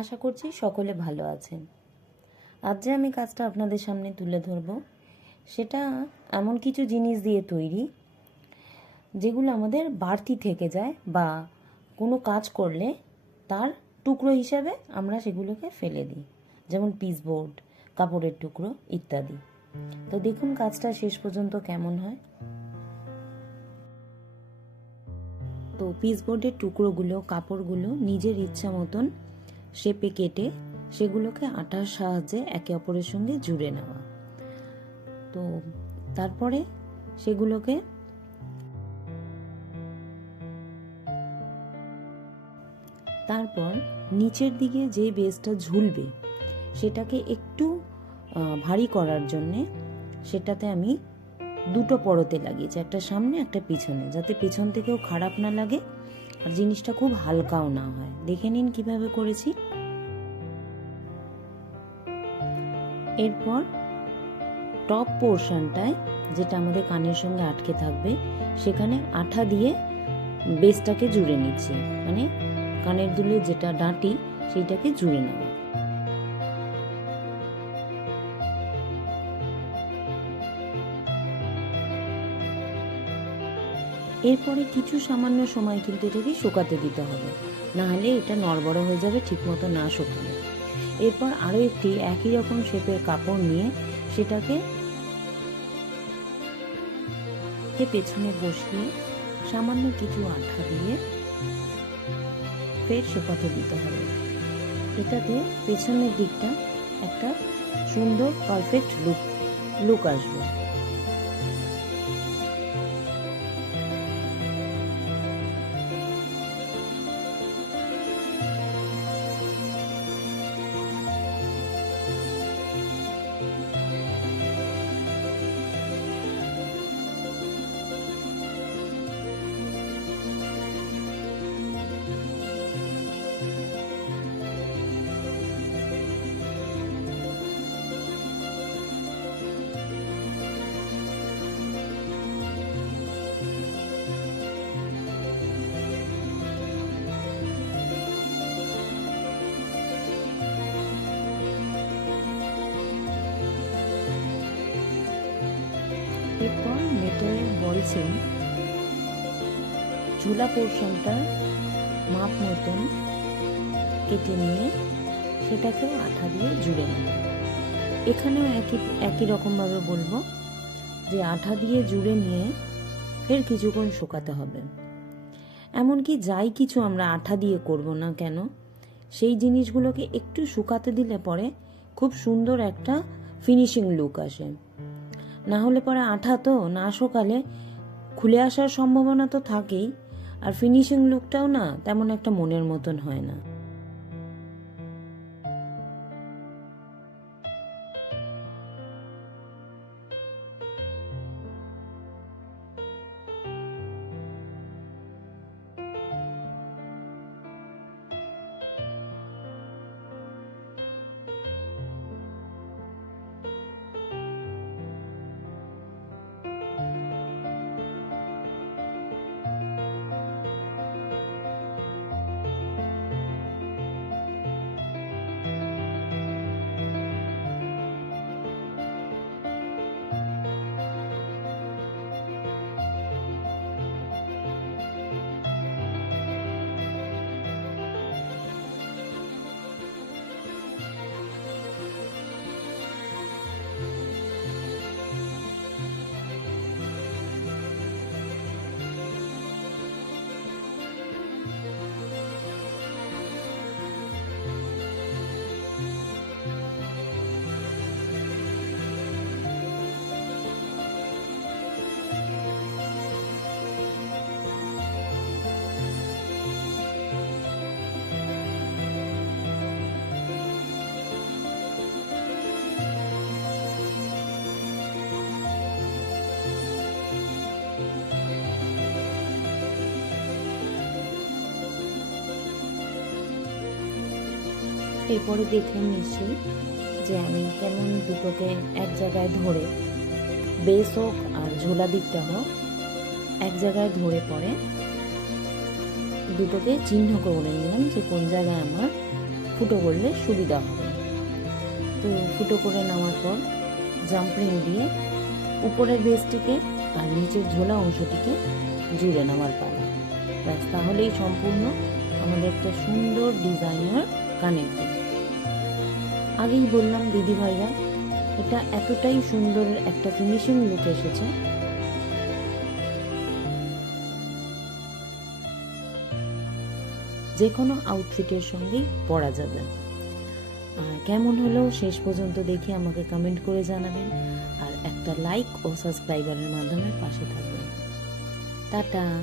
আশা করছি সকলে ভালো আছেন। আজ যে আমি কাজটা আপনাদের সামনে তুলে ধরব, সেটা এমন কিছু জিনিস দিয়ে তৈরি যেগুলো আমাদের বাড়তি থেকে যায়, বা কোনো কাজ করলে তার টুকরো হিসাবে আমরা সেগুলোকে ফেলে দিই, যেমন পিসবোর্ড, কাপড়ের টুকরো ইত্যাদি। তো দেখুন কাজটা শেষ পর্যন্ত কেমন হয়। তো পিসবোর্ডের টুকরোগুলো, কাপড়গুলো নিজের ইচ্ছা মতন শেপে কেটে সেগুলোকে আটার সাহায্যে একে অপরের সঙ্গে জুড়ে নেওয়া। তো তারপরে সেগুলোকে তারপর নিচের দিকে যে বেসটা ঝুলবে সেটাকে একটু ভারী করার জন্যে সেটাতে আমি দুটো পরতে লাগিয়েছি, একটা সামনে একটা পিছনে, যাতে পেছন থেকেও খারাপ না লাগে আর জিনিসটা খুব হালকাও না হয়। দেখে নিন কিভাবে করেছি। এরপর টপ পোর্শনটায়, যেটা আমাদের কানের সঙ্গে আটকে থাকবে, সেখানে আঠা দিয়ে বেসটাকে জুড়ে নিচ্ছি, মানে কানের দুলে যেটা ডাঁটি সেইটাকে জুড়ে নেব। এরপরে কিছু সামান্য সময় কিন্তু এটাকে শুকাতে দিতে হবে, না হলে এটা নড়বড় হয়ে যাবে ঠিকমতো না শুকালে। এরপর আরও একটি একই রকম শেপের কাপড় নিয়ে সেটাকে পেছনে বসিয়ে সামান্য কিছু আঠা দিয়ে ফের শুকাতে দিতে হবে। এটাতে পেছনের দিকটা একটা সুন্দর পারফেক্ট লুক আসবে। এরপর মেটালের বল চেন ঝোলা পোর্শনটার মাপ মতন কেটে নিয়ে সেটাকেও আঠা দিয়ে জুড়ে নেব। এখানেও একই রকমভাবে বলবো যে আঠা দিয়ে জুড়ে নিয়ে ফের কিছুক্ষণ শুকাতে হবে। এমনকি যাই কিছু আমরা আঠা দিয়ে করব না কেন, সেই জিনিসগুলোকে একটু শুকাতে দিলে পরে খুব সুন্দর একটা ফিনিশিং লুক আসে। না হলে পরে আঠা তো না শুকালে খুলে আসার সম্ভাবনা তো থাকেই, আর ফিনিশিং লুকটাও না তেমন একটা মনের মতন হয় না। এরপরে দেখলেন নিশ্চয়ই যে আমি কেমন দুটোকে এক জায়গায় ধরে, বেস হোক আর ঝোলা দিকটা হোক, এক জায়গায় ধরে পরে দুটোকে চিহ্ন করে নিলাম যে কোন জায়গায় আমার ফুটো করলে সুবিধা হবে। তো ফুটো করে নেওয়ার পর জাম্পরিং দিয়ে উপরের বেসটিকে আর নিচের ঝোলা অংশটিকে জুড়ে নেওয়ার পালা। ব্যাস, তাহলেই সম্পূর্ণ আমাদের একটা সুন্দর ডিজাইনার কানের দুল। আগেই বললাম দিদি ভাইরা, এটা এতটাই সুন্দর একটা ফিনিশিং লুক এসেছে। যে কোনো আউটফিটের সঙ্গেই পরা যাবে। আর কেমন হলো শেষ পর্যন্ত দেখে আমাকে কমেন্ট করে জানাবেন, আর একটা লাইক ও সাবস্ক্রাইবারের মাধ্যমে পাশে থাকবেন। টাটা।